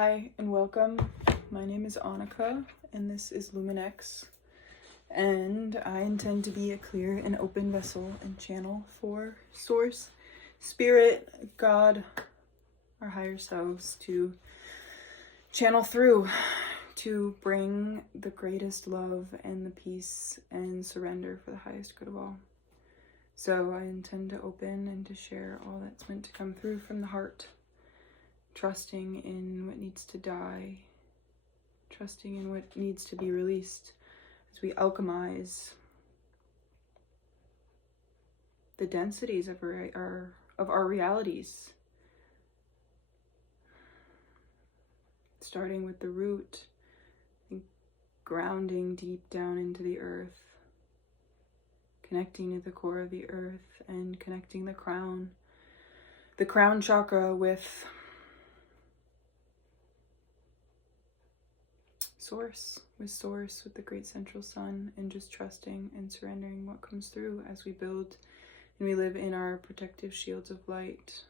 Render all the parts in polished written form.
Hi and welcome. My name is Annika and this is Luminex, and I intend to be a clear and open vessel and channel for Source, Spirit, God, our higher selves to channel through to bring the greatest love and the peace and surrender for the highest good of all. So I intend to open and to share all that's meant to come through from the heart, trusting in what needs to die, trusting in what needs to be released as we alchemize the densities of our realities, starting with the root and grounding deep down into the earth, connecting to the core of the earth and connecting the crown chakra with Source, with the great central sun, and just trusting and surrendering what comes through as we build and we live in our protective shields of light.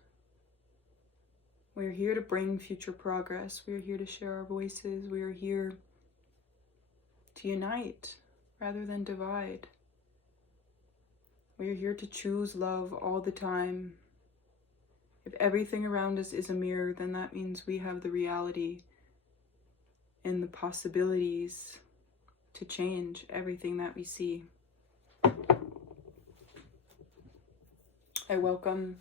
We're here to bring future progress. We are here to share our voices. We are here to unite rather than divide. We are here to choose love all the time. If everything around us is a mirror, then that means we have the reality and the possibilities to change everything that we see. I welcome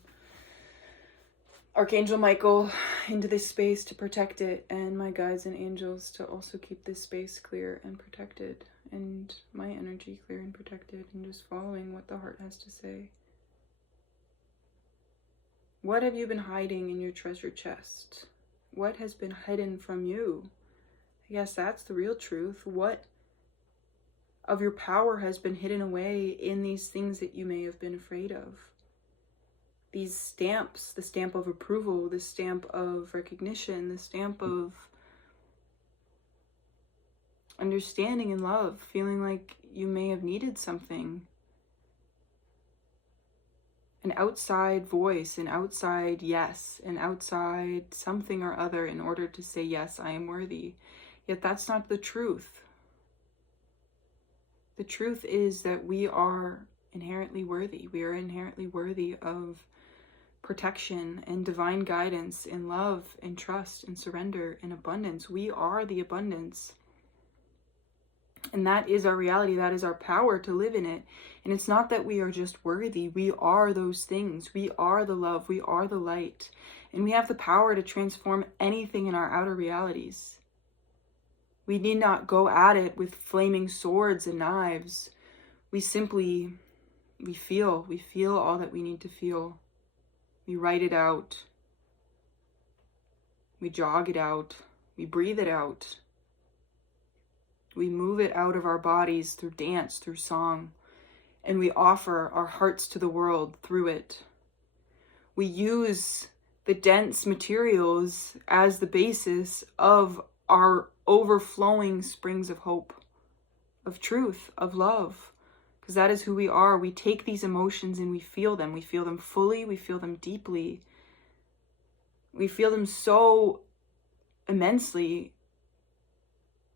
Archangel Michael into this space to protect it, and my guides and angels to also keep this space clear and protected, and my energy clear and protected, and just following what the heart has to say. What have you been hiding in your treasure chest? What has been hidden from you? I guess that's the real truth. What of your power has been hidden away in these things that you may have been afraid of? These stamps, the stamp of approval, the stamp of recognition, the stamp of understanding and love, feeling like you may have needed something. An outside voice, an outside yes, an outside something or other in order to say, yes, I am worthy. Yet that's not the truth. The truth is that we are inherently worthy. We are inherently worthy of protection and divine guidance and love and trust and surrender and abundance. We are the abundance. And that is our reality. That is our power to live in it. And it's not that we are just worthy. We are those things. We are the love. We are the light. And we have the power to transform anything in our outer realities. We need not go at it with flaming swords and knives. We feel all that we need to feel. We write it out. We jog it out. We breathe it out. We move it out of our bodies through dance, through song, and we offer our hearts to the world through it. We use the dense materials as the basis of our overflowing springs of hope, of truth, of love, because that is who we are. We take these emotions and we feel them. We feel them fully. We feel them deeply. We feel them so immensely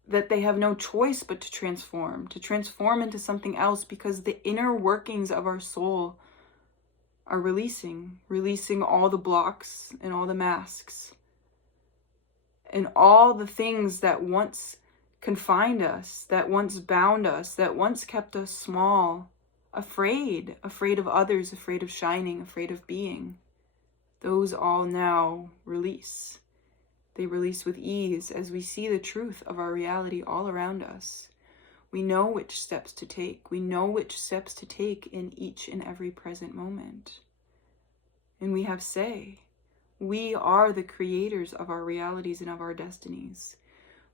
that they have no choice but to transform into something else, because the inner workings of our soul are releasing all the blocks and all the masks and all the things that once confined us, that once bound us, that once kept us small, afraid of others, afraid of shining, afraid of being. Those all now release. They release with ease as we see the truth of our reality all around us. We know which steps to take. We know which steps to take in each and every present moment. And we have say. We are the creators of our realities and of our destinies.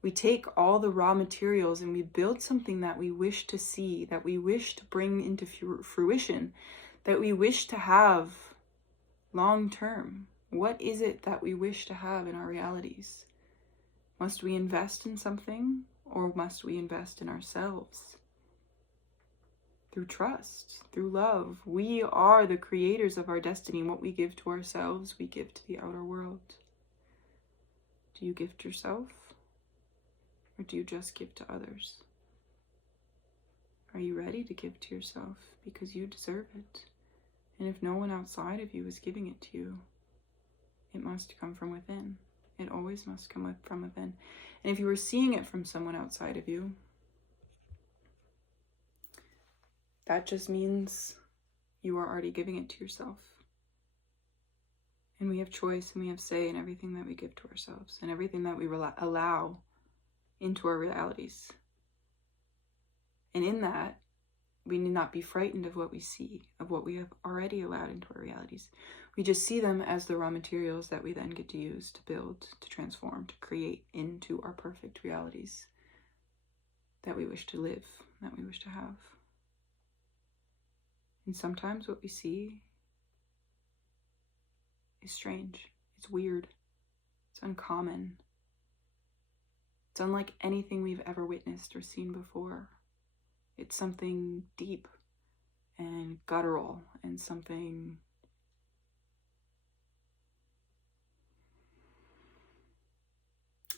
We take all the raw materials and we build something that we wish to see, that we wish to bring into fruition, that we wish to have long term. What is it that we wish to have in our realities? Must we invest in something, or must we invest in ourselves? Through trust, through love. We are the creators of our destiny. What we give to ourselves, we give to the outer world. Do you gift yourself, or do you just give to others? Are you ready to give to yourself because you deserve it? And if no one outside of you is giving it to you, it must come from within. It always must come from within. And if you were seeing it from someone outside of you, that just means you are already giving it to yourself. And we have choice and we have say in everything that we give to ourselves and everything that we allow into our realities. And in that, we need not be frightened of what we see, of what we have already allowed into our realities. We just see them as the raw materials that we then get to use to build, to transform, to create into our perfect realities that we wish to live, that we wish to have. And sometimes what we see is strange, it's weird, it's uncommon. It's unlike anything we've ever witnessed or seen before. It's something deep and guttural and something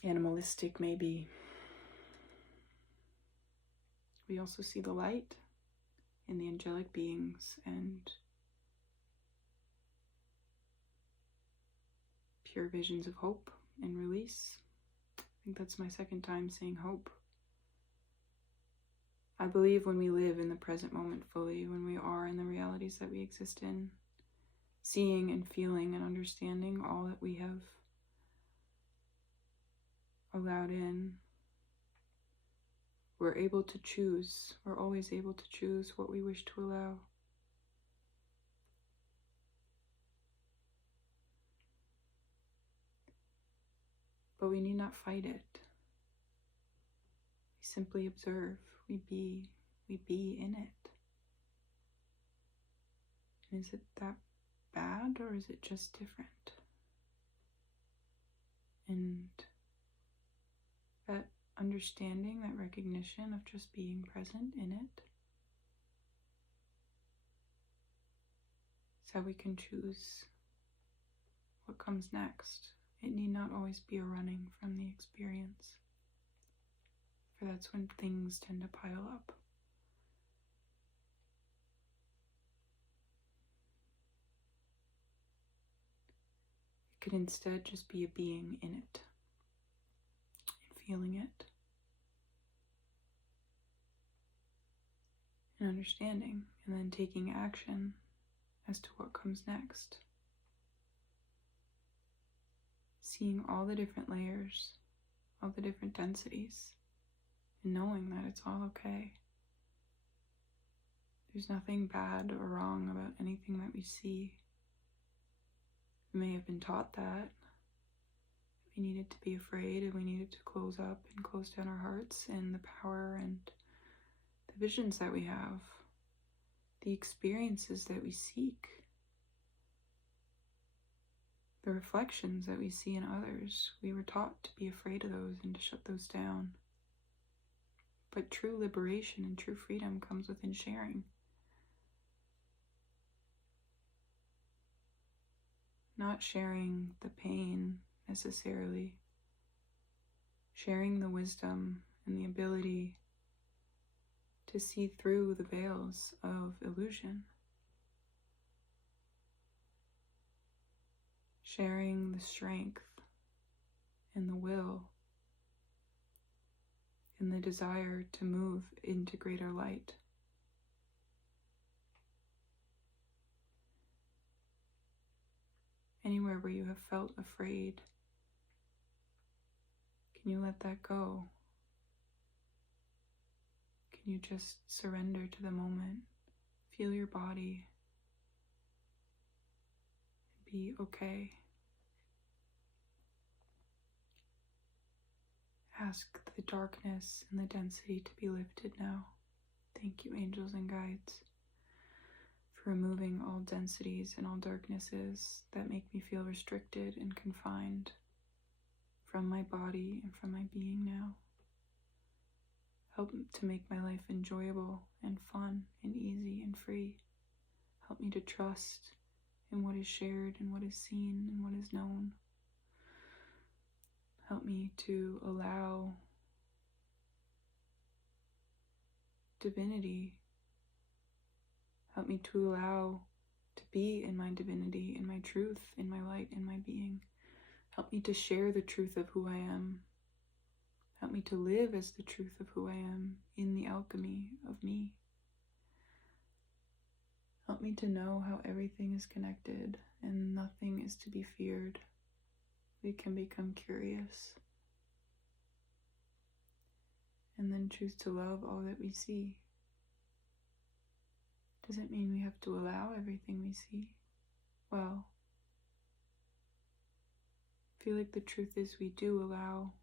animalistic, maybe. We also see the light in the angelic beings and pure visions of hope and release. I think that's my second time saying hope. I believe when we live in the present moment fully, when we are in the realities that we exist in, seeing and feeling and understanding all that we have allowed in, we're able to choose. We're always able to choose what we wish to allow. But we need not fight it. We simply observe. We be in it. And is it that bad, or is it just different? And that understanding, that recognition of just being present in it, is how we can choose what comes next. It need not always be a running from the experience, for that's when things tend to pile up. It could instead just be a being in it, and feeling it, and understanding, and then taking action as to what comes next. Seeing all the different layers, all the different densities, and knowing that it's all okay. There's nothing bad or wrong about anything that we see. We may have been taught that we needed to be afraid and we needed to close up and close down our hearts and the power and the visions that we have, the experiences that we seek, the reflections that we see in others. We were taught to be afraid of those and to shut those down. But true liberation and true freedom comes within sharing. Not sharing the pain necessarily, sharing the wisdom and the ability to see through the veils of illusion, sharing the strength and the will and the desire to move into greater light. Anywhere where you have felt afraid, can you let that go? Can you just surrender to the moment? Feel your body. Be okay. Ask the darkness and the density to be lifted now. Thank you, angels and guides, for removing all densities and all darknesses that make me feel restricted and confined from my body and from my being now. Help to make my life enjoyable and fun and easy and free. Help me to trust in what is shared and what is seen and what is known. Help me to allow divinity. Help me to allow to be in my divinity, in my truth, in my light, in my being. Help me to share the truth of who I am. Help me to live as the truth of who I am in the alchemy of me. Help me to know how everything is connected and nothing is to be feared. We can become curious and then choose to love all that we see. Does it mean we have to allow everything we see? Well, I feel like the truth is we do allow,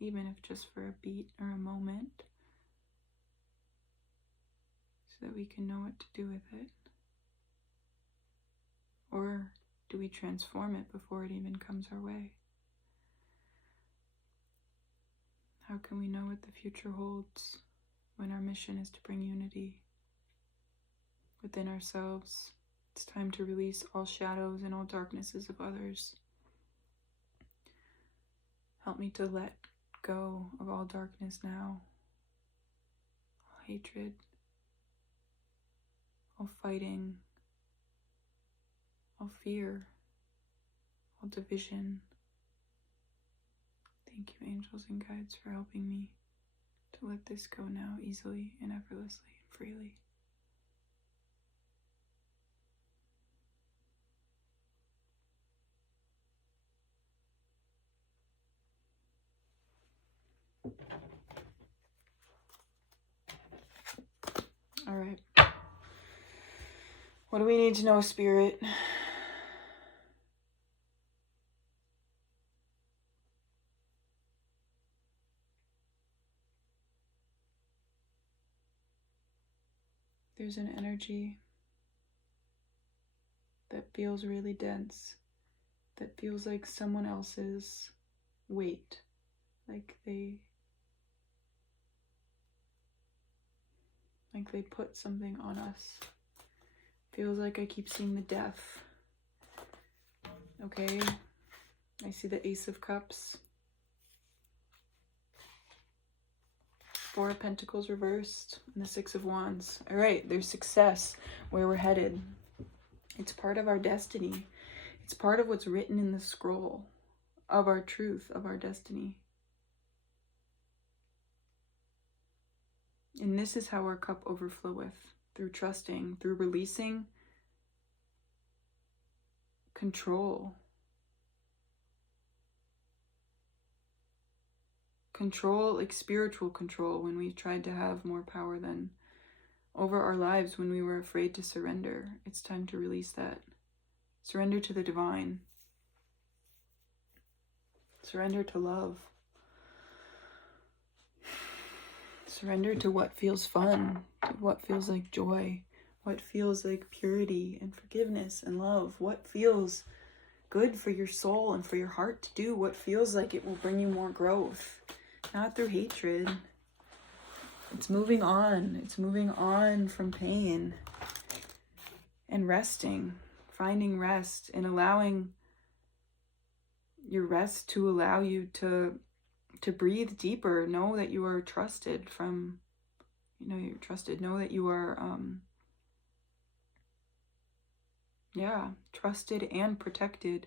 even if just for a beat or a moment, so that we can know what to do with it. Or do we transform it before it even comes our way? How can we know what the future holds when our mission is to bring unity within ourselves? It's time to release all shadows and all darknesses of others. Help me to let go of all darkness now, all hatred, all fighting, all fear, all division. Thank you, angels and guides, for helping me to let this go now easily and effortlessly and freely. All right. What do we need to know, Spirit? There's an energy that feels really dense, that feels like someone else's weight, like they put something on us. Feels like I keep seeing the death. Okay, I see the Ace of Cups, Four of Pentacles reversed, and the Six of Wands. All right, there's success where we're headed. It's part of our destiny. It's part of what's written in the scroll of our truth, of our destiny. And this is how our cup overfloweth, through trusting, through releasing control. Control, like spiritual control, when we tried to have more power than over our lives, when we were afraid to surrender. It's time to release that. Surrender to the divine. Surrender to love. Surrender to what feels fun, to what feels like joy, what feels like purity and forgiveness and love, what feels good for your soul and for your heart to do, what feels like it will bring you more growth, not through hatred. It's moving on. It's moving on from pain and resting, finding rest and allowing your rest to allow you to breathe deeper. Know that you are trusted from, you're trusted. Know that you are, trusted and protected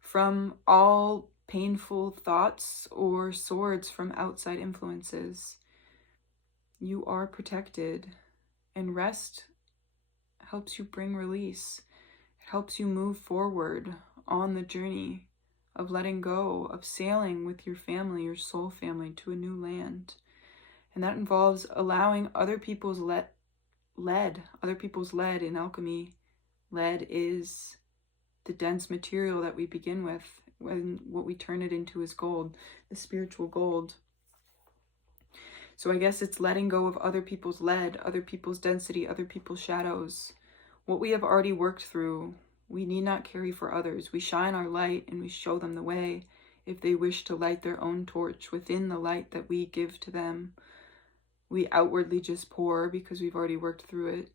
from all painful thoughts or swords from outside influences. You are protected, and rest helps you bring release. It helps you move forward on the journey of letting go, of sailing with your family, your soul family, to a new land. And that involves allowing other people's lead in alchemy. Lead is the dense material that we begin with, when what we turn it into is gold, the spiritual gold. So I guess it's letting go of other people's lead, other people's density, other people's shadows. What we have already worked through, we need not carry for others. We shine our light and we show them the way if they wish to light their own torch within the light that we give to them. We outwardly just pour because we've already worked through it.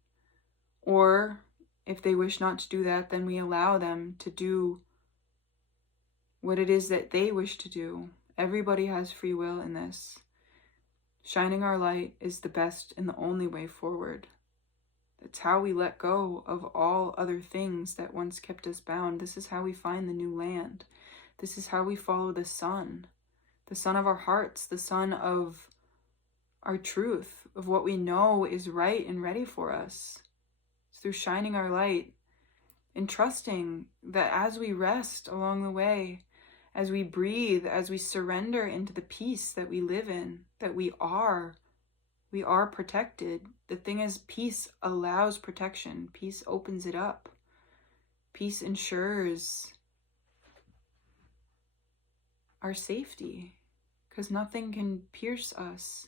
Or if they wish not to do that, then we allow them to do what it is that they wish to do. Everybody has free will in this. Shining our light is the best and the only way forward. That's how we let go of all other things that once kept us bound. This is how we find the new land. This is how we follow the sun of our hearts, the sun of our truth, of what we know is right and ready for us. It's through shining our light and trusting that as we rest along the way, as we breathe, as we surrender into the peace that we live in, that we are protected. The thing is, peace allows protection. Peace opens it up. Peace ensures our safety, because nothing can pierce us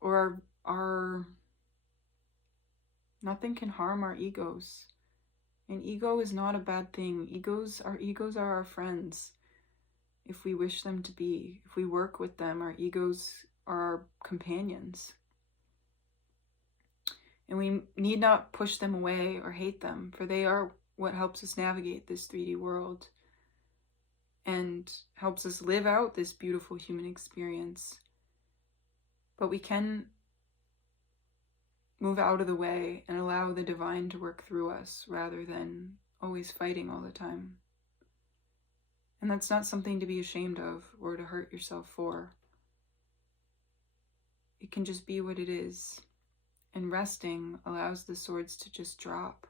or nothing can harm our egos. An ego is not a bad thing. Our egos are our friends if we wish them to be. If we work with them, our egos are our companions. And we need not push them away or hate them, for they are what helps us navigate this 3D world and helps us live out this beautiful human experience. But we can move out of the way and allow the divine to work through us rather than always fighting all the time. And that's not something to be ashamed of or to hurt yourself for. It can just be what it is. And resting allows the swords to just drop.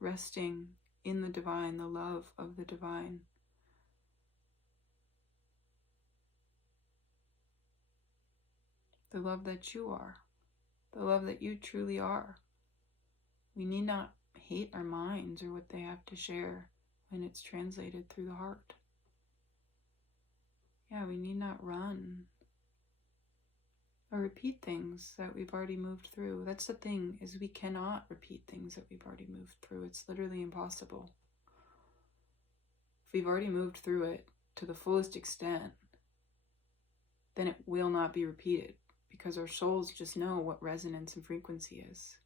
Resting in the divine, the love of the divine. The love that you are. The love that you truly are. We need not hate our minds or what they have to share when it's translated through the heart. Yeah, we need not run or repeat things that we've already moved through. That's the thing, is we cannot repeat things that we've already moved through. It's literally impossible. If we've already moved through it to the fullest extent, then it will not be repeated, because our souls just know what resonance and frequency is.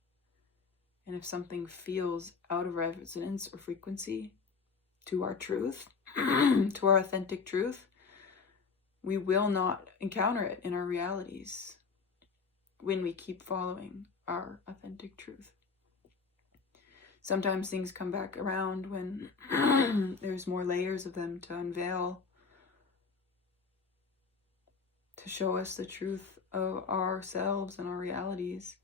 And if something feels out of resonance or frequency to our truth, to our authentic truth, we will not encounter it in our realities when we keep following our authentic truth. Sometimes things come back around when there's more layers of them to unveil, to show us the truth of ourselves and our realities.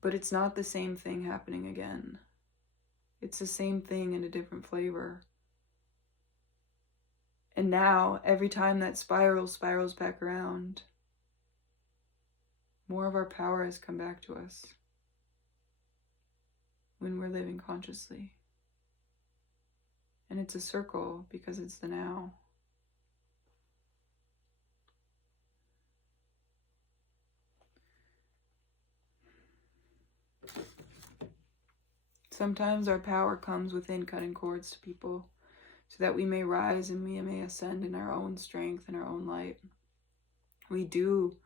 But it's not the same thing happening again. It's the same thing in a different flavor. And now, every time that spirals back around, more of our power has come back to us when we're living consciously. And it's a circle because it's the now. Sometimes our power comes within cutting cords to people so that we may rise and we may ascend in our own strength and our own light. We do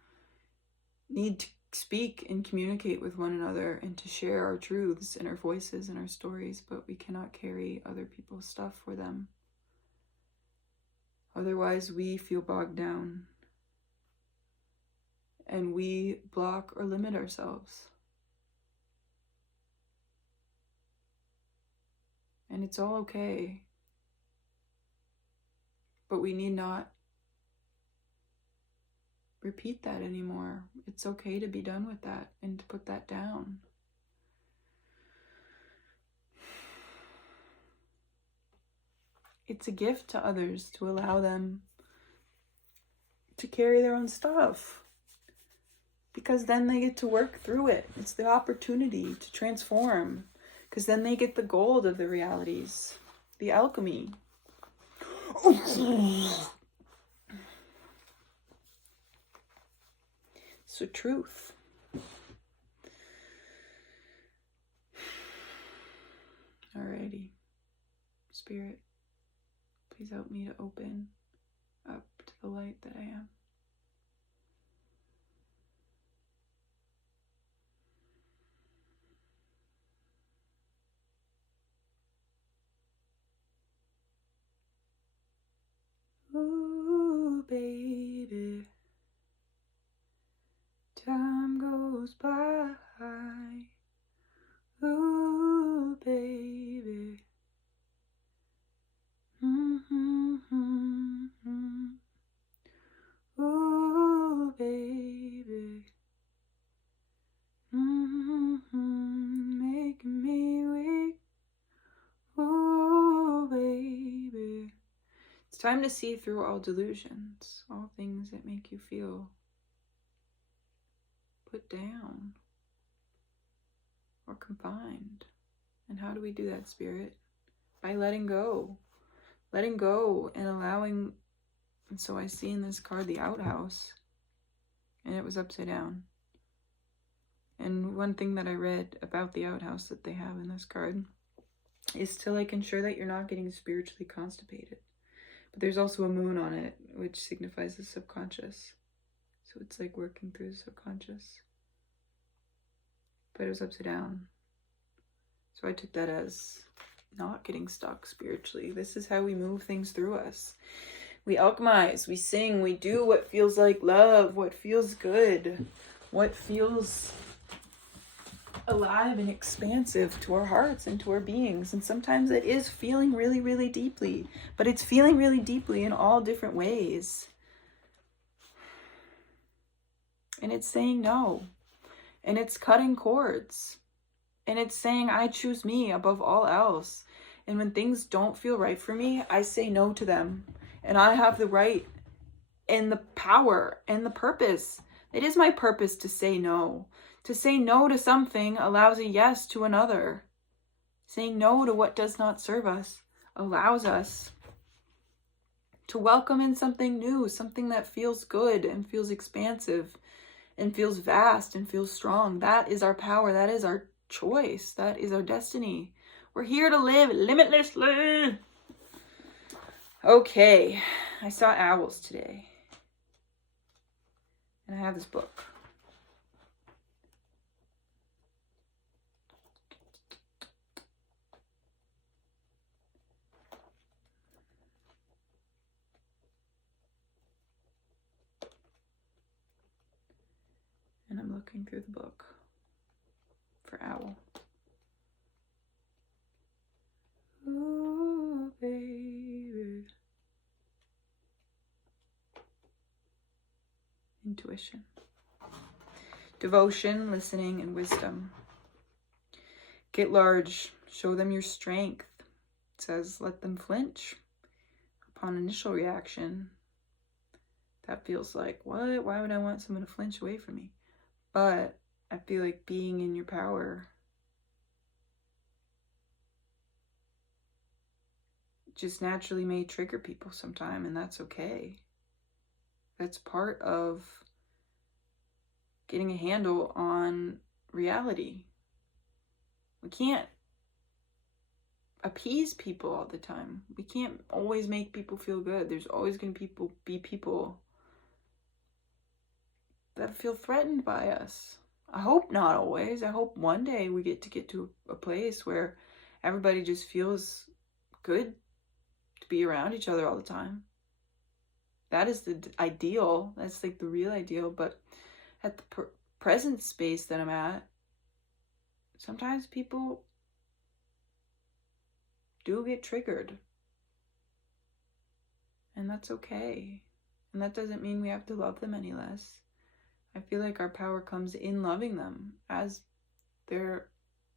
need to speak and communicate with one another and to share our truths and our voices and our stories, but we cannot carry other people's stuff for them. Otherwise, we feel bogged down and we block or limit ourselves. And it's all okay. But we need not repeat that anymore. It's okay to be done with that and to put that down. It's a gift to others to allow them to carry their own stuff, because then they get to work through it. It's the opportunity to transform, because then they get the gold of the realities, the alchemy. So truth. Alrighty. Spirit, please help me to open up to the light that I am. Time to see through all delusions, all things that make you feel put down or confined. And how do we do that, Spirit? By letting go. Letting go and allowing. And so I see in this card the outhouse, and it was upside down. And one thing that I read about the outhouse that they have in this card is to like ensure that you're not getting spiritually constipated. But there's also a moon on it, which signifies the subconscious. So it's like working through the subconscious. But it was upside down. So I took that as not getting stuck spiritually. This is how we move things through us. We alchemize, we sing, we do what feels like love, what feels good, what feels alive and expansive to our hearts and to our beings. And sometimes it is feeling really, really deeply, but it's feeling really deeply in all different ways. And it's saying no, and it's cutting cords, and it's saying I choose me above all else. And when things don't feel right for me, I say no to them, and I have the right and the power and the purpose. It is my purpose to say no. To say no to something allows a yes to another. Saying no to what does not serve us allows us to welcome in something new, something that feels good and feels expansive and feels vast and feels strong. That is our power. That is our choice. That is our destiny. We're here to live limitlessly. Okay, I saw owls today. And I have this book. And I'm looking through the book for owl. Ooh, baby. Intuition. Devotion, listening, and wisdom. Get large. Show them your strength. It says, let them flinch upon initial reaction. That feels like, what? Why would I want someone to flinch away from me? But I feel like being in your power just naturally may trigger people sometime, and that's okay. That's part of getting a handle on reality. We can't appease people all the time. We can't always make people feel good. There's always going to be people that feel threatened by us. I hope not always. I hope one day we get to a place where everybody just feels good to be around each other all the time. That is the ideal. That's like the real ideal. But at the present space that I'm at, sometimes people do get triggered. And that's okay. And that doesn't mean we have to love them any less. I feel like our power comes in loving them as they're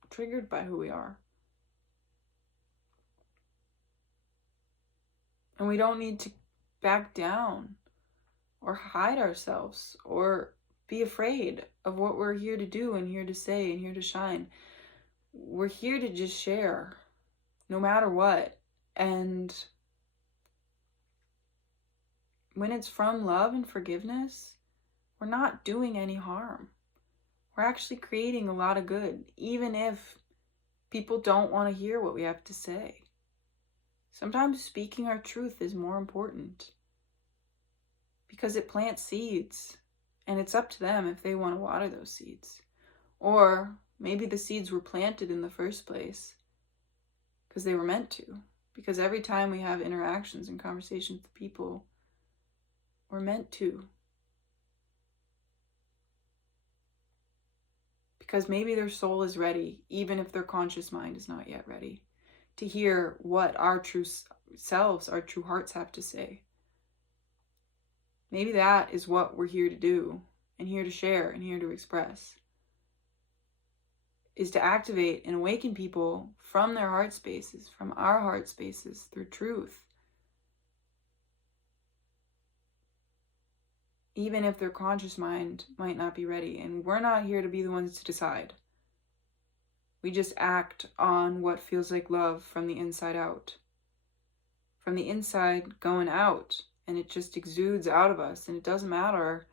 triggered by who we are. And we don't need to back down or hide ourselves or be afraid of what we're here to do and here to say and here to shine. We're here to just share no matter what. And when it's from love and forgiveness, we're not doing any harm. We're actually creating a lot of good, even if people don't want to hear what we have to say. Sometimes speaking our truth is more important because it plants seeds, and it's up to them if they want to water those seeds. Or maybe the seeds were planted in the first place because they were meant to. Because every time we have interactions and conversations with people, we're meant to. Because maybe their soul is ready, even if their conscious mind is not yet ready, to hear what our true selves, our true hearts have to say. Maybe that is what we're here to do, and here to share, and here to express. Is to activate and awaken people from their heart spaces, from our heart spaces, through truth. even if their conscious mind might not be ready. And we're not here to be the ones to decide. We just act on what feels like love from the inside out. From the inside going out, and it just exudes out of us. And it doesn't matter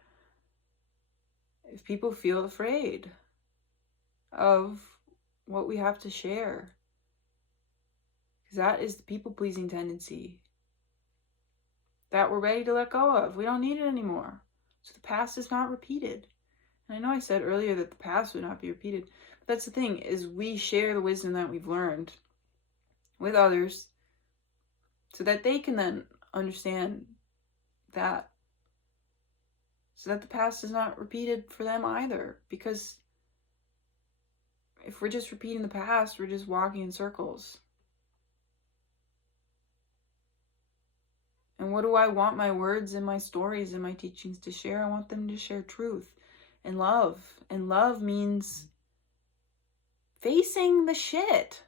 if people feel afraid of what we have to share, because that is the people-pleasing tendency that we're ready to let go of. We don't need it anymore. So the past is not repeated. And I know I said earlier that the past would not be repeated, but that's the thing, is we share the wisdom that we've learned with others so that they can then understand that, so that the past is not repeated for them either. Because if we're just repeating the past, we're just walking in circles. And what do I want my words and my stories and my teachings to share? I want them to share truth and love. And love means facing the shit.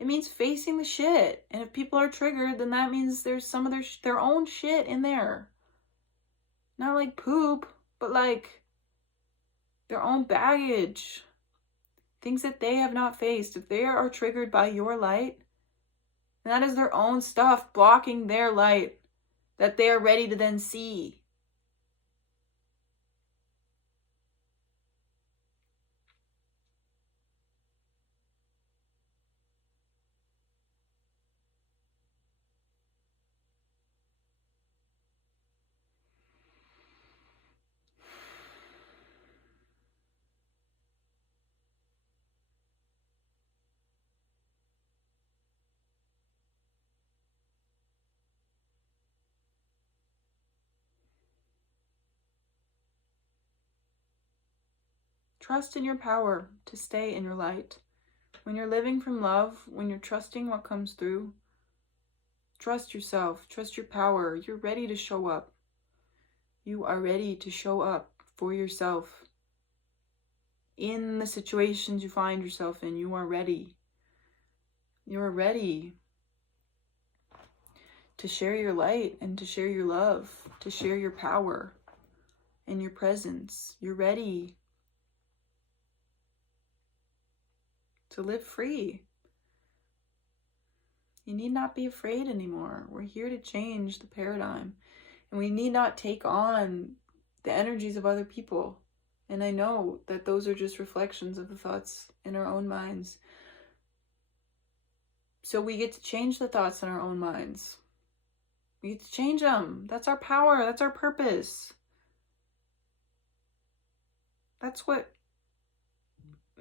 It means facing the shit. And if people are triggered, then that means there's some of their own shit in there. Not like poop, but like their own baggage. Things that they have not faced. If they are triggered by your light, that is their own stuff blocking their light that they are ready to then see. Trust in your power to stay in your light. When you're living from love, when you're trusting what comes through, trust yourself, trust your power. You're ready to show up. You are ready to show up for yourself. In the situations you find yourself in, you are ready. You are ready to share your light and to share your love, to share your power and your presence. You're ready to live free. You need not be afraid anymore. We're here to change the paradigm. And we need not take on the energies of other people. And I know that those are just reflections of the thoughts in our own minds. So we get to change the thoughts in our own minds. We get to change them. That's our power. That's our purpose. That's what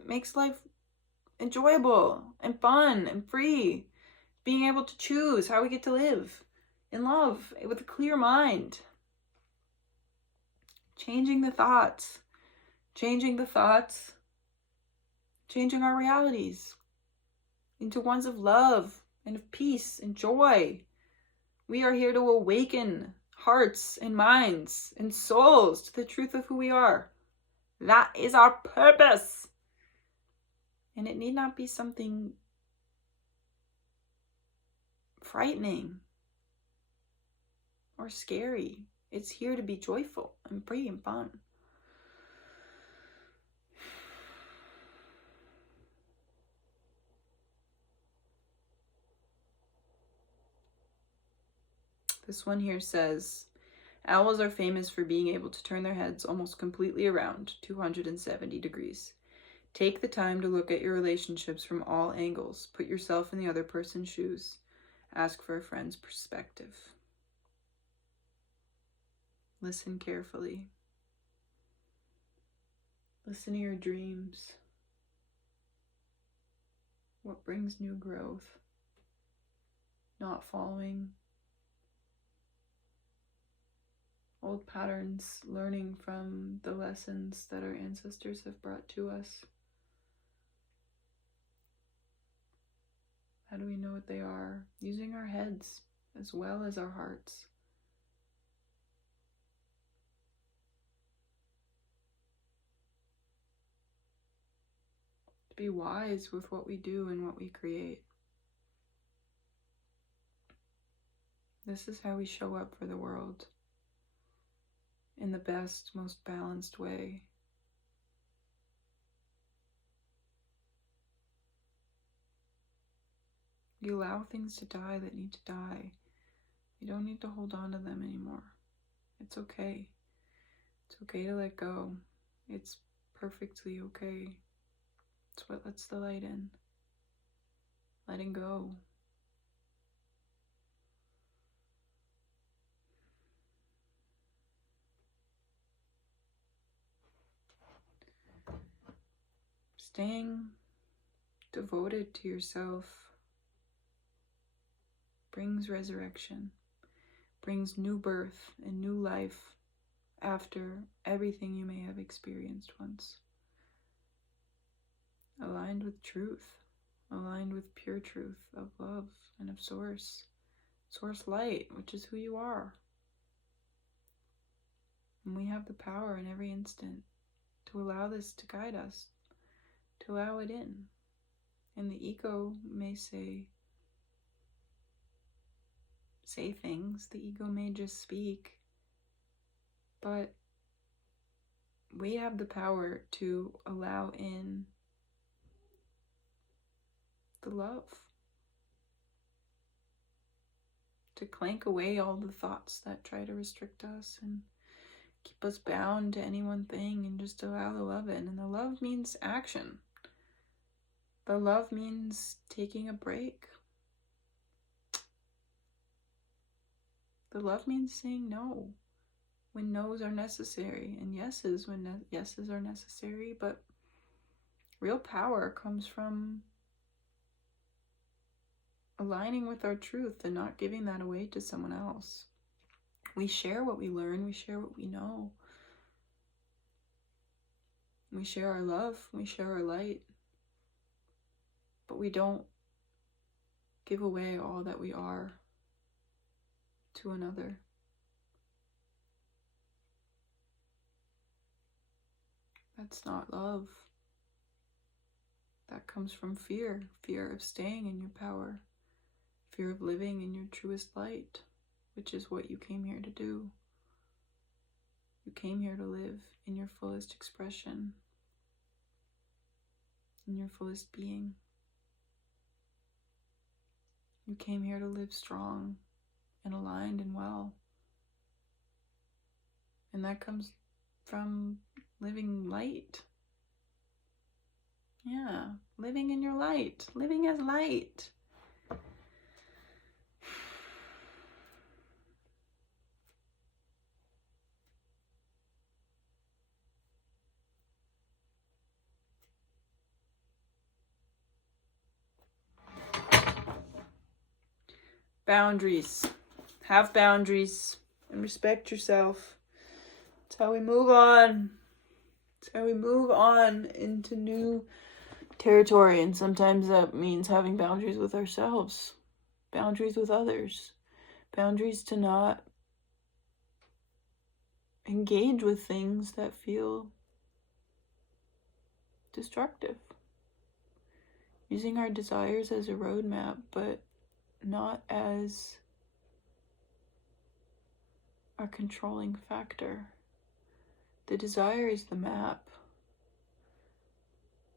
makes life enjoyable and fun and free. Being able to choose how we get to live in love with a clear mind. Changing the thoughts. Changing our realities into ones of love and of peace and joy. We are here to awaken hearts and minds and souls to the truth of who we are. That is our purpose. And it need not be something frightening or scary. It's here to be joyful and free and fun. This one here says, owls are famous for being able to turn their heads almost completely around 270 degrees. Take the time to look at your relationships from all angles. Put yourself in the other person's shoes. Ask for a friend's perspective. Listen carefully. Listen to your dreams. What brings new growth? Not following old patterns, learning from the lessons that our ancestors have brought to us. How do we know what they are? Using our heads as well as our hearts. To be wise with what we do and what we create. This is how we show up for the world. in the best, most balanced way. You allow things to die that need to die. You don't need to hold on to them anymore. It's okay. It's okay to let go. It's perfectly okay. It's what lets the light in. Letting go. Staying devoted to yourself brings resurrection, brings new birth and new life after everything you may have experienced once. Aligned with truth, aligned with pure truth of love and of source light, which is who you are. And we have the power in every instant to allow this to guide us, to allow it in. And the ego may say things, the ego may just speak, but we have the power to allow in the love, to clank away all the thoughts that try to restrict us and keep us bound to any one thing, and just allow the love in. And the love means action. The love means taking a break. The love means saying no when no's are necessary, and yeses when yeses are necessary. But real power comes from aligning with our truth and not giving that away to someone else. We share what we learn, we share what we know. We share our love, we share our light. But we don't give away all that we are to another. That's not love. That comes from fear of staying in your power, fear of living in your truest light, which is what you came here to do. You came here to live in your fullest expression, in your fullest being. You came here to live strong and aligned and well. And that comes from living light. Yeah, living in your light, living as light. Boundaries. Have boundaries and respect yourself. It's how we move on. It's how we move on into new territory. And sometimes that means having boundaries with ourselves, boundaries with others, boundaries to not engage with things that feel destructive. Using our desires as a roadmap, but not as a controlling factor. The desire is the map.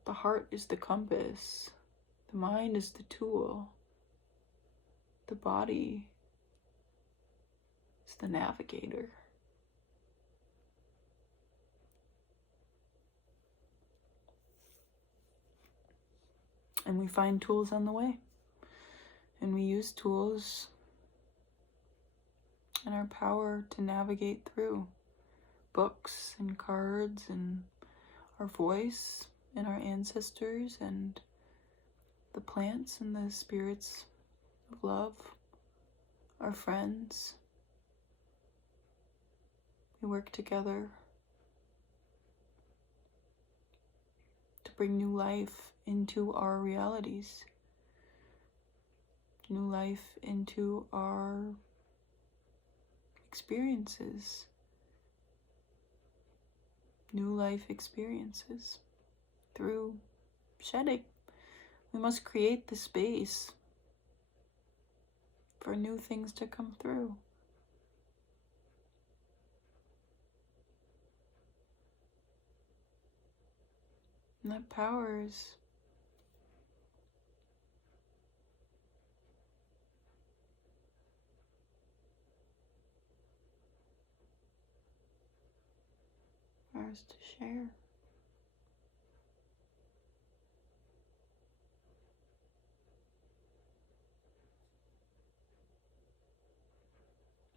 The heart is the compass. The mind is the tool. The body is the navigator. And we find tools on the way. And we use tools and our power to navigate through books and cards and our voice and our ancestors and the plants and the spirits of love, our friends. We work together to bring new life into our realities, new life into our experiences, new life experiences through shedding. We must create the space for new things to come through. And that power is ours to share.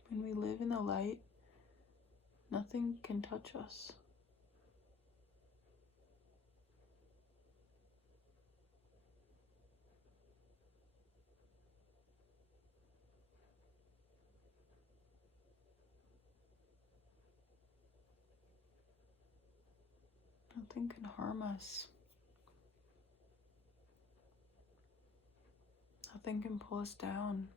When we live in the light, nothing can touch us. Nothing can harm us. Nothing can pull us down.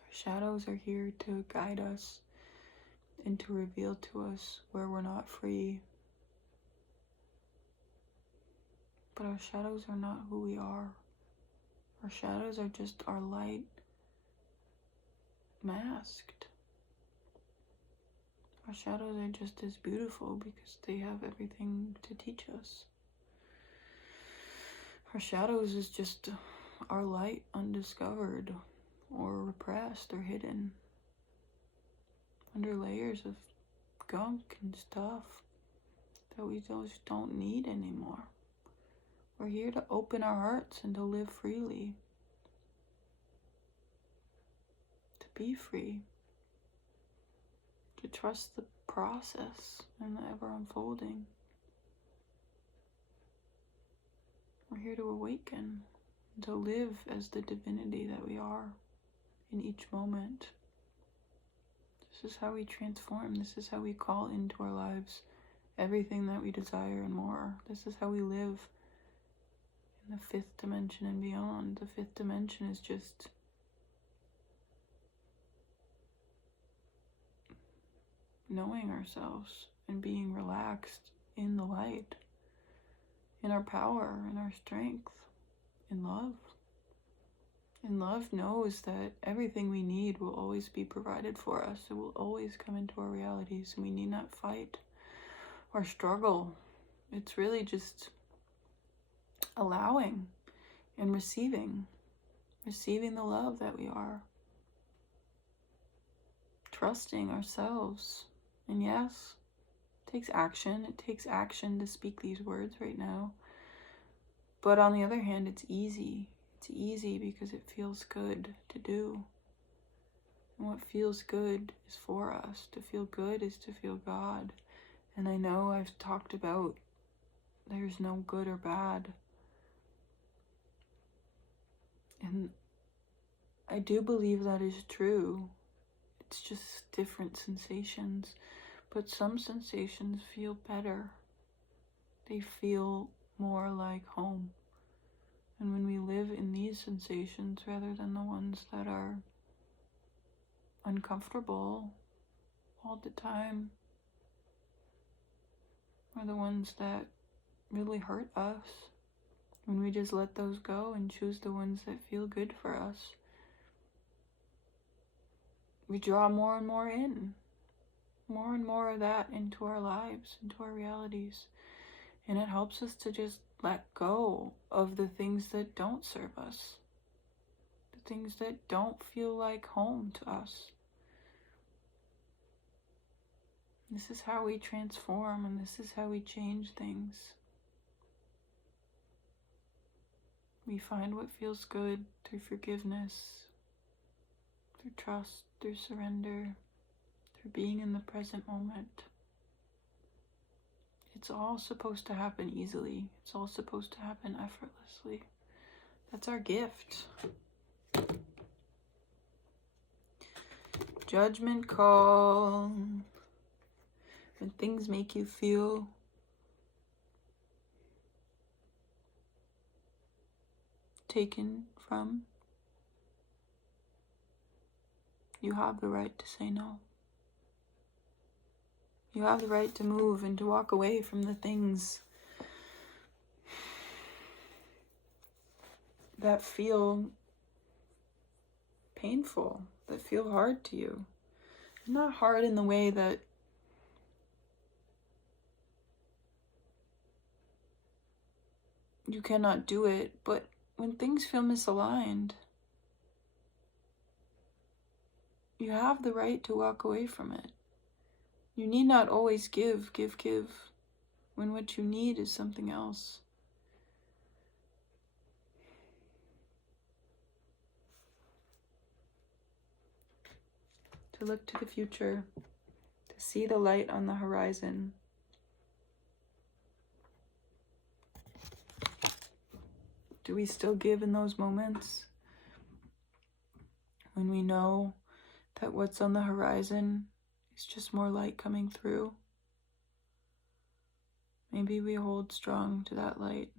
Our shadows are here to guide us and to reveal to us where we're not free. But our shadows are not who we are. Our shadows are just our light masked. Our shadows are just as beautiful because they have everything to teach us. Our shadows is just our light undiscovered or repressed or hidden under layers of gunk and stuff that we just don't need anymore. We're here to open our hearts and to live freely, to be free, to trust the process and the ever unfolding. We're here to awaken, to live as the divinity that we are in each moment. This is how we transform. This is how we call into our lives everything that we desire and more. This is how we live in the fifth dimension and beyond. The fifth dimension is just knowing ourselves and being relaxed in the light, in our power, in our strength, in love. And love knows that everything we need will always be provided for us. It will always come into our realities, and we need not fight or struggle. It's really just allowing and receiving the love that we are. Trusting ourselves. And yes, it takes action. It takes action to speak these words right now. But on the other hand, it's easy. It's easy because it feels good to do. And what feels good is for us. To feel good is to feel God. And I know I've talked about there's no good or bad. And I do believe that is true. It's just different sensations. But some sensations feel better. They feel more like home. And when we live in these sensations rather than the ones that are uncomfortable all the time, or the ones that really hurt us, when we just let those go and choose the ones that feel good for us, we draw more and more in, more and more of that into our lives, into our realities. And it helps us to just let go of the things that don't serve us, the things that don't feel like home to us. This is how we transform, and this is how we change things. We find what feels good through forgiveness, through trust, through surrender, through being in the present moment. It's all supposed to happen easily. It's all supposed to happen effortlessly. That's our gift. Judgment call. When things make you feel taken from, you have the right to say no. You have the right to move and to walk away from the things that feel painful, that feel hard to you. Not hard in the way that you cannot do it, but when things feel misaligned, you have the right to walk away from it. You need not always give, when what you need is something else. To look to the future, to see the light on the horizon. Do we still give in those moments when we know that what's on the horizon is just more light coming through? Maybe we hold strong to that light.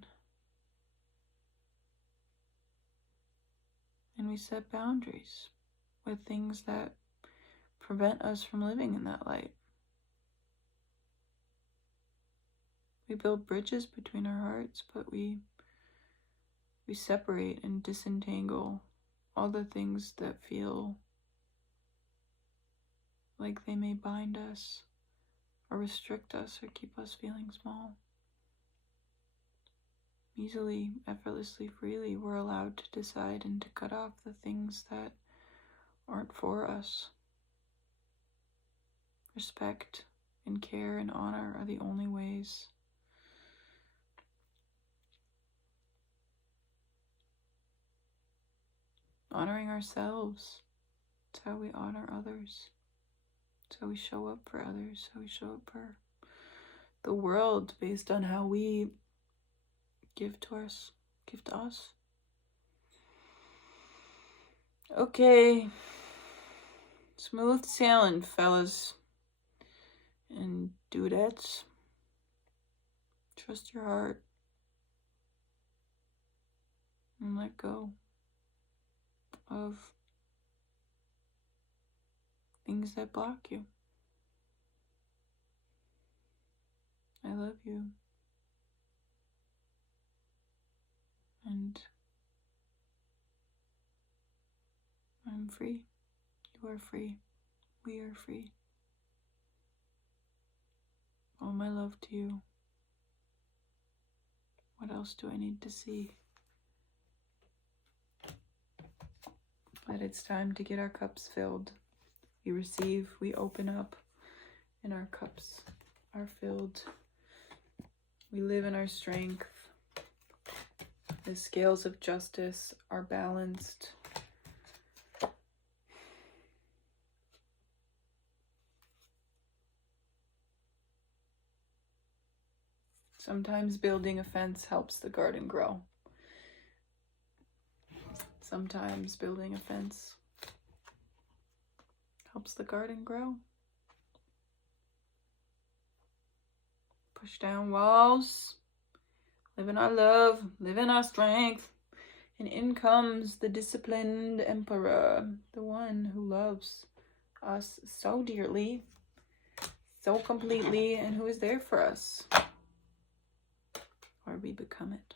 And we set boundaries with things that prevent us from living in that light. We build bridges between our hearts, but we separate and disentangle all the things that feel like they may bind us or restrict us or keep us feeling small. Easily, effortlessly, freely, we're allowed to decide and to cut off the things that aren't for us. Respect and care and honor are the only ways. Honoring ourselves, it's how we honor others. It's how we show up for others, how we show up for the world based on how we give to us. Okay. Smooth sailing, fellas and dudettes. Trust your heart and let go of things that block you. I love you. And I'm free. You are free. We are free. All my love to you. What else do I need to see? But it's time to get our cups filled. We receive, we open up, and our cups are filled. We live in our strength. The scales of justice are balanced. Sometimes building a fence helps the garden grow. Sometimes building a fence helps the garden grow. Push down walls. Live in our love. Live in our strength. And in comes the disciplined emperor, the one who loves us so dearly, so completely, and who is there for us. Or we become it.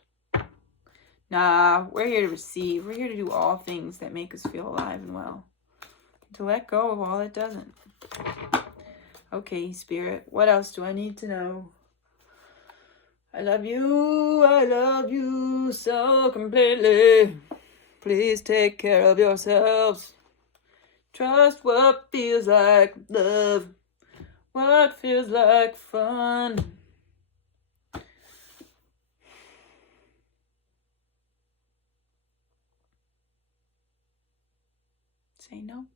Nah, we're here to receive. We're here to do all things that make us feel alive and well. To let go of all that doesn't. Okay, Spirit, what else do I need to know? I love you so completely. Please take care of yourselves. Trust what feels like love, what feels like fun. Say no.